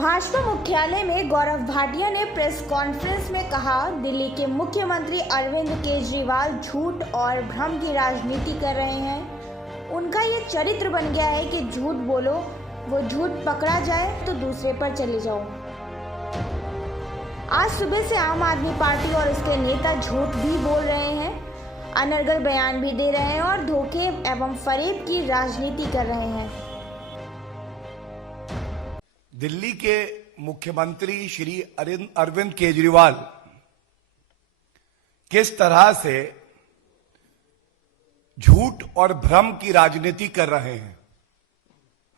भाजपा मुख्यालय में गौरव भाटिया ने प्रेस कॉन्फ्रेंस में कहा, दिल्ली के मुख्यमंत्री अरविंद केजरीवाल झूठ और भ्रम की राजनीति कर रहे हैं। उनका ये चरित्र बन गया है कि झूठ बोलो, वो झूठ पकड़ा जाए तो दूसरे पर चले जाओ। आज सुबह से आम आदमी पार्टी और उसके नेता झूठ भी बोल रहे हैं, अनर्गल बयान भी दे रहे हैं और धोखे एवं फरेब की राजनीति कर रहे हैं। दिल्ली के मुख्यमंत्री श्री अरविंद केजरीवाल किस तरह से झूठ और भ्रम की राजनीति कर रहे हैं,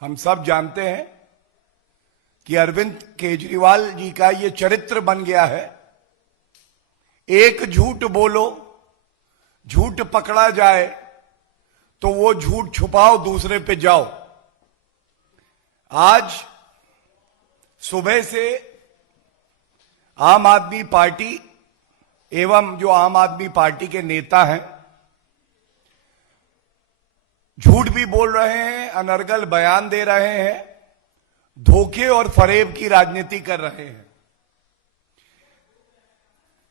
हम सब जानते हैं कि अरविंद केजरीवाल जी का ये चरित्र बन गया है। एक झूठ बोलो, झूठ पकड़ा जाए तो वो झूठ छुपाओ, दूसरे पे जाओ। आज सुबह से आम आदमी पार्टी एवं जो आम आदमी पार्टी के नेता हैं झूठ भी बोल रहे हैं, अनर्गल बयान दे रहे हैं, धोखे और फरेब की राजनीति कर रहे हैं।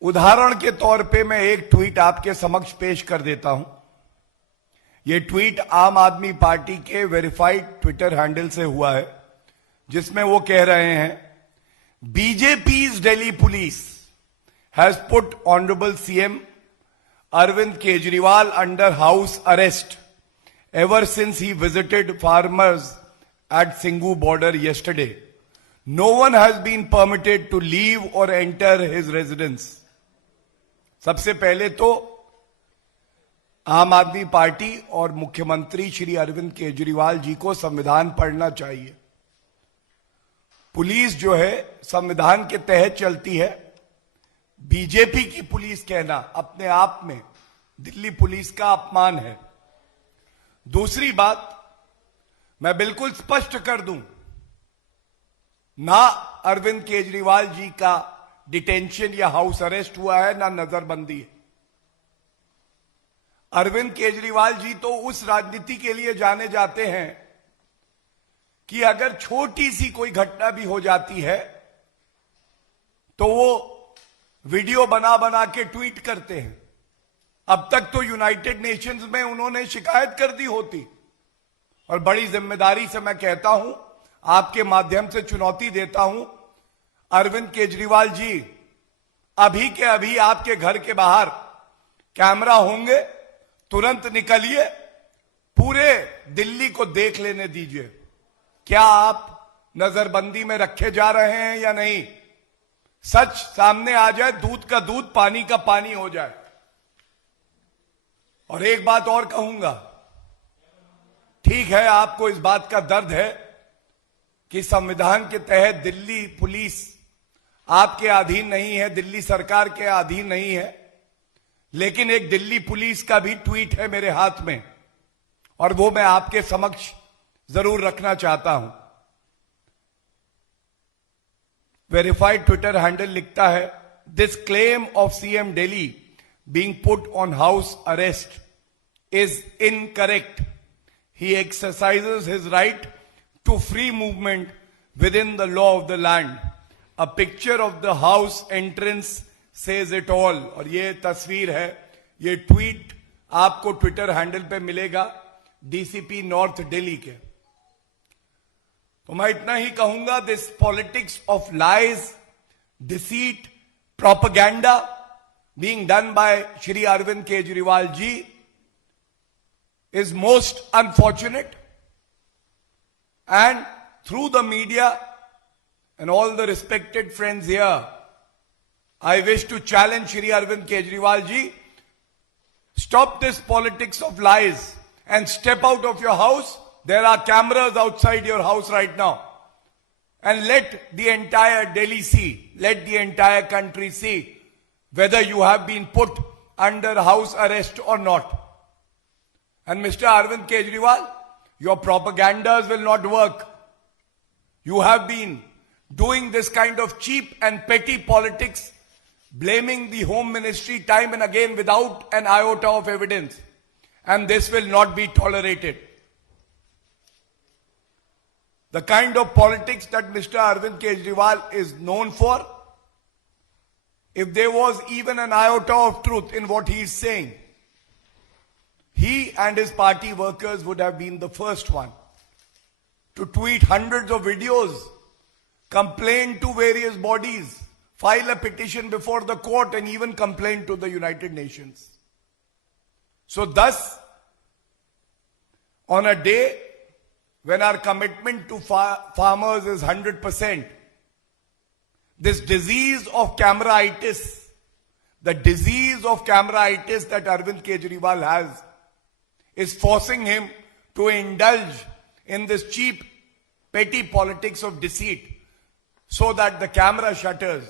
उदाहरण के तौर पे मैं एक ट्वीट आपके समक्ष पेश कर देता हूं। यह ट्वीट आम आदमी पार्टी के वेरीफाइड ट्विटर हैंडल से हुआ है, जिसमें वो कह रहे हैं, BJP's Delhi police has put Honorable CM Arvind Kejriwal under house arrest ever since he visited farmers at Singhu border yesterday. No one has been permitted to leave or enter his residence. सबसे पहले तो आम आदमी party और मुख्यमंत्री श्री अरविंद केजरीवाल जी को संविधान पढ़ना चाहिए। पुलिस जो है संविधान के तहत चलती है। बीजेपी की पुलिस कहना अपने आप में दिल्ली पुलिस का अपमान है। दूसरी बात मैं बिल्कुल स्पष्ट कर दूं, ना अरविंद केजरीवाल जी का डिटेंशन या हाउस अरेस्ट हुआ है, ना नजरबंदी है। अरविंद केजरीवाल जी तो उस राजनीति के लिए जाने जाते हैं कि अगर छोटी सी कोई घटना भी हो जाती है तो वो वीडियो बना बना के ट्वीट करते हैं। अब तक तो यूनाइटेड नेशंस में उन्होंने शिकायत कर दी होती। और बड़ी जिम्मेदारी से मैं कहता हूं, आपके माध्यम से चुनौती देता हूं, अरविंद केजरीवाल जी अभी के अभी आपके घर के बाहर कैमरा होंगे, तुरंत निकलिए, पूरे दिल्ली को देख लेने दीजिए क्या आप नजरबंदी में रखे जा रहे हैं या नहीं। सच सामने आ जाए, दूध का दूध, पानी का पानी हो जाए। और एक बात और कहूंगा, ठीक है आपको इस बात का दर्द है कि संविधान के तहत दिल्ली पुलिस आपके अधीन नहीं है, दिल्ली सरकार के अधीन नहीं है, लेकिन एक दिल्ली पुलिस का भी ट्वीट है मेरे हाथ में और वो मैं आपके समक्ष जरूर रखना चाहता हूं। वेरीफाइड ट्विटर हैंडल लिखता है, this claim of CM Delhi being put on house arrest is incorrect. He exercises his right to free movement within the law of the land. A picture of the house entrance says it all. और ये तस्वीर है, ये tweet आपको Twitter handle पे मिलेगा DCP north Delhi के। तो मैं इतना ही कहूंगा, this politics of lies, deceit, propaganda being done by Shri Arvind Kejriwal ji is most unfortunate, and through the media and all the respected friends here, I wish to challenge Shri Arvind Kejriwal ji, stop this politics of lies and step out of your house. There are cameras outside your house right now, and let the entire Delhi see, let the entire country see whether you have been put under house arrest or not. And Mr. Arvind Kejriwal, your propagandas will not work. You have been doing this kind of cheap and petty politics, blaming the Home Ministry time and again without an iota of evidence. And this will not be tolerated. the kind of politics that Mr. Arvind Kejriwal is known for, if there was even an iota of truth in what he is saying, he and his party workers would have been the first one to tweet hundreds of videos, complain to various bodies, file a petition before the court, and even complain to the United Nations. So thus, on a day when our commitment to farmers is 100%, this disease of camera-itis, the disease of camera-itis that Arvind Kejriwal has, is forcing him to indulge in this cheap, petty politics of deceit so that the camera shutters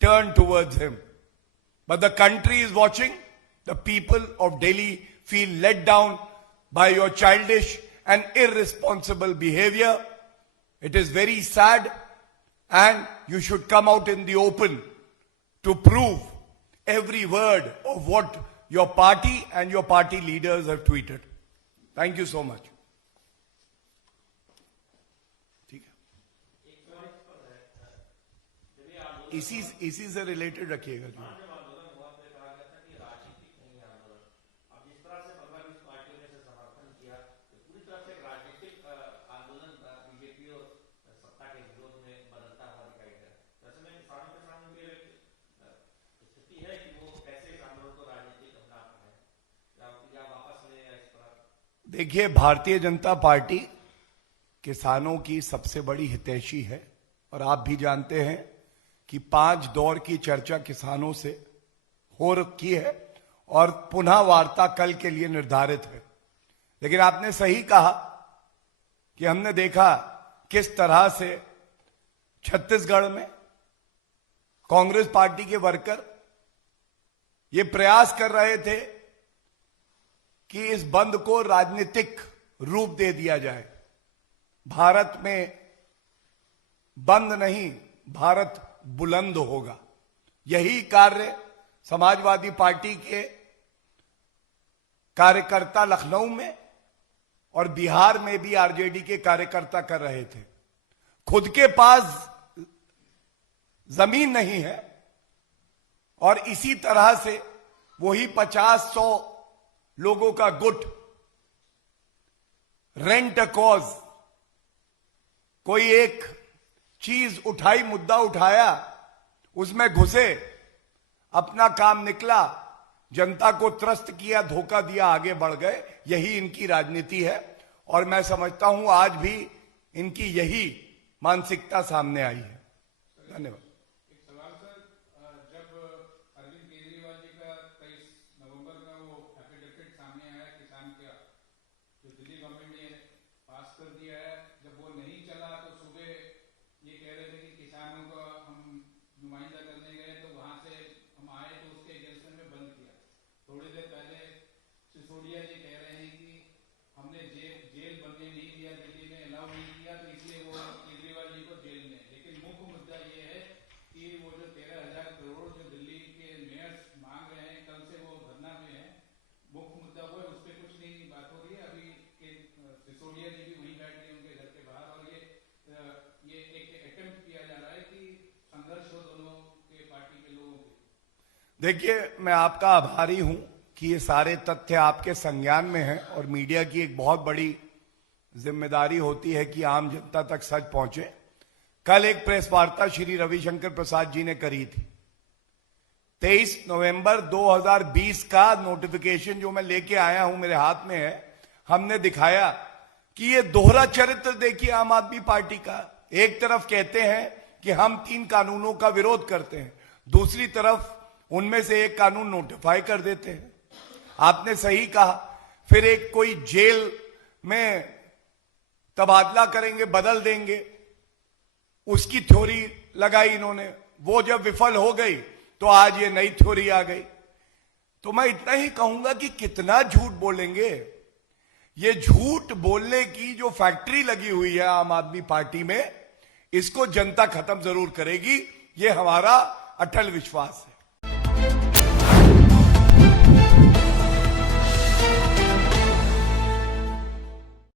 turn towards him. But the country is watching. The people of Delhi feel let down by your childish and irresponsible behavior. It is very sad, and you should come out in the open to prove every word of what your party and your party leaders have tweeted. Thank you so much. ठीक है, इसी से related रखिएगा जो देखिए, Bharatiya Janata party किसानों की सबसे बड़ी हितैषी है और आप भी जानते हैं कि 5 दौर की चर्चा किसानों से हो रखी है और पुनः वार्ता कल के लिए निर्धारित है। लेकिन आपने सही कहा कि हमने देखा किस तरह से छत्तीसगढ़ में कांग्रेस पार्टी के वर्कर ये प्रयास कर रहे थे कि इस बंद को राजनीतिक रूप दे दिया जाए। भारत में बंद नहीं, भारत बुलंद होगा। यही कार्य समाजवादी पार्टी के कार्यकर्ता लखनऊ में और बिहार में भी आरजेडी के कार्यकर्ता कर रहे थे। खुद के पास जमीन नहीं है और इसी तरह से वही 50-100 लोगों का गुट रेंट अ कॉज, कोई एक चीज उठाई, मुद्दा उठाया, उसमें घुसे, अपना काम निकला, जनता को त्रस्त किया, धोखा दिया, आगे बढ़ गए। यही इनकी राजनीति है और मैं समझता हूं आज भी इनकी यही मानसिकता सामने आई है। धन्यवाद। देखिए, मैं आपका आभारी हूं कि ये सारे तथ्य आपके संज्ञान में हैं और मीडिया की एक बहुत बड़ी जिम्मेदारी होती है कि आम जनता तक सच पहुंचे। कल एक प्रेस वार्ता श्री रविशंकर प्रसाद जी ने करी थी। 23 नवंबर 2020 का नोटिफिकेशन जो मैं लेके आया हूं, मेरे हाथ में है। हमने दिखाया कि ये दोहरा चरित्र देखिए आम आदमी पार्टी का। एक तरफ कहते हैं कि हम 3 कानूनों का विरोध करते हैं, दूसरी तरफ उनमें से एक कानून नोटिफाई कर देते हैं। आपने सही कहा। फिर एक कोई जेल में तबादला करेंगे, बदल देंगे, उसकी थ्योरी लगाई इन्होंने। वो जब विफल हो गई तो आज ये नई थ्योरी आ गई। तो मैं इतना ही कहूंगा कि कितना झूठ बोलेंगे। ये झूठ बोलने की जो फैक्ट्री लगी हुई है आम आदमी पार्टी में, इसको जनता खत्म जरूर करेगी, ये हमारा अटल विश्वास है।